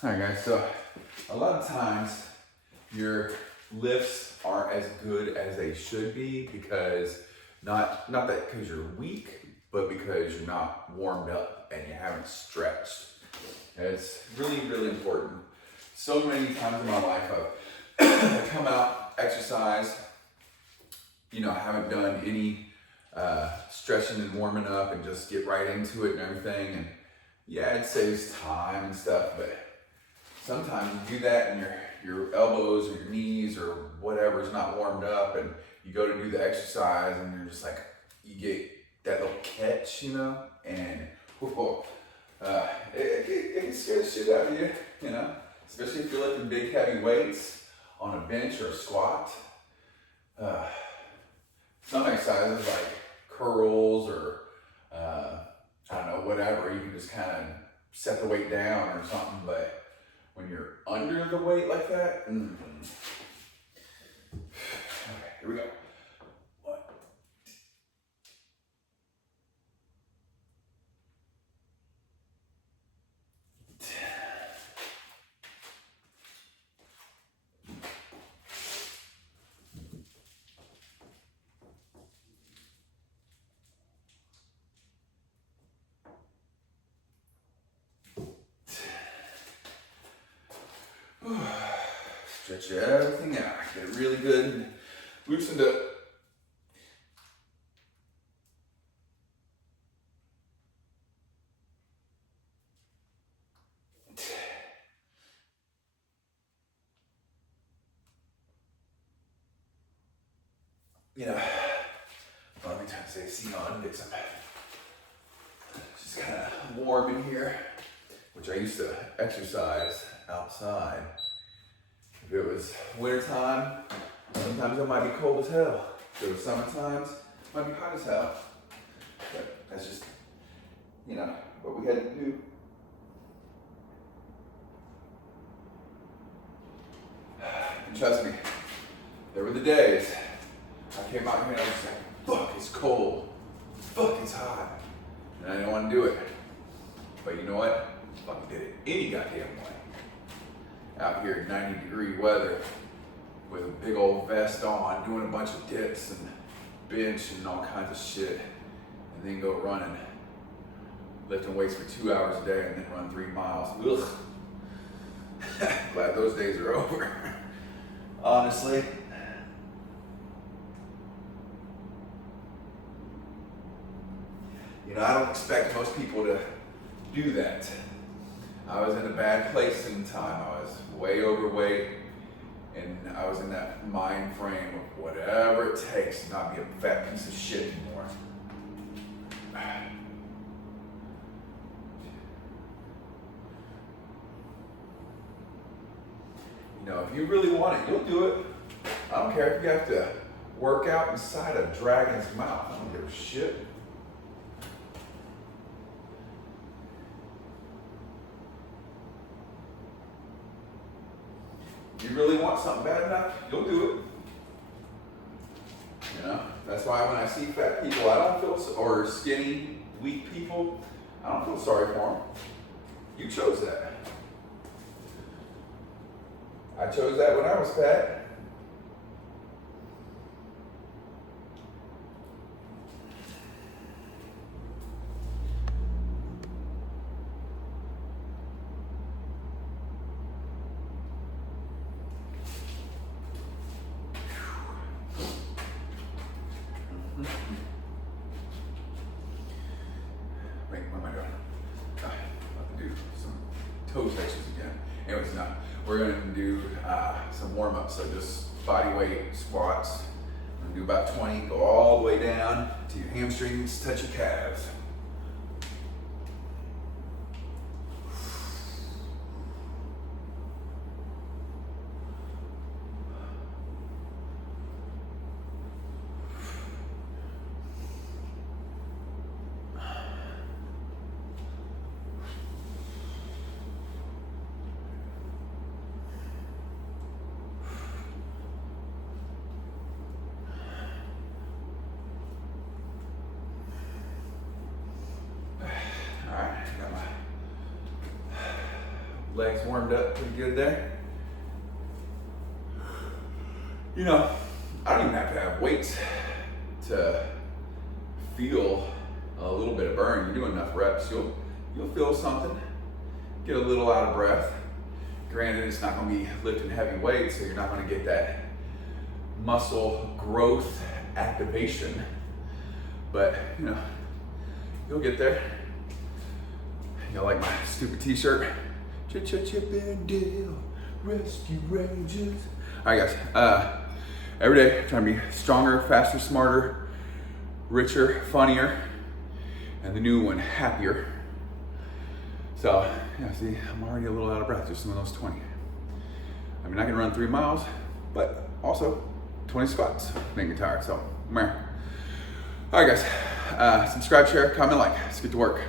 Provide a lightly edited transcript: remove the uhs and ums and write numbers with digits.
All right, guys, so a lot of times your lifts aren't as good as they should be because not that because you're weak, but because you're not warmed up and you haven't stretched. It's really, really important. So many times in my life I've come out, exercise, you know, I haven't done any stretching and warming up and just get right into it and everything. And yeah, it saves time and stuff, but sometimes you do that and your elbows or your knees or whatever is not warmed up, and you go to do the exercise and you're just like, you get that little catch, you know, and whoa, it can scare the shit out of you, you know, especially if you're lifting big heavy weights on a bench or a squat. Some exercises like curls or I don't know, whatever, you can just kind of set the weight down or something, but when you're under the weight like that, okay, here we go. One. Stretch everything out, get it really good and loosened up. You know, well, let me turn this AC on, get some, just kind of warm in here, which I used to exercise outside. If it was winter time, sometimes it might be cold as hell. If it was summer times, it might be hot as hell. But that's just, you know, what we had to do. And trust me, there were the days I came out here and I was like, fuck, it's cold. Fuck, it's hot. And I didn't want to do it. But you know what? Fucking did it any goddamn way. Out here in 90-degree weather with a big old vest on, doing a bunch of dips and bench and all kinds of shit, and then go running, lifting weights for 2 hours a day and then run 3 miles. Ugh. Glad those days are over. Honestly. You know, I don't expect most people to do that. I was in a bad place in time. I was way overweight, and I was in that mind frame of whatever it takes to not be a fat piece of shit anymore. You know, if you really want it, you'll do it. I don't care if you have to work out inside a dragon's mouth. I don't give a shit. If you really want something bad enough, you'll do it. You know, that's why when I see fat people, I don't feel, or skinny, weak people, I don't feel sorry for them. You chose that. I chose that when I was fat. Wait, what am I doing? I'm about to do some toe sections again. Anyways, no. We're going to do some warm-ups, so just body weight squats. We're going to do about 20, go all the way down to your hamstrings, touch your calves. Legs warmed up pretty good there. You know, I don't even have to have weights to feel a little bit of burn. You're doing enough reps, you'll feel something, get a little out of breath. Granted, it's not going to be lifting heavy weights, so you're not going to get that muscle growth activation, but you know, you'll get there. You like my stupid t-shirt? Chip and Dale, Rescue Rangers. All right, guys. Every day, trying to be stronger, faster, smarter, richer, funnier, and the new one, happier. So, yeah, see, I'm already a little out of breath just doing those 20. I mean, I can run 3 miles, but also 20 squats make me tired, so, meh. All right, guys. Subscribe, share, comment, like. Let's get to work.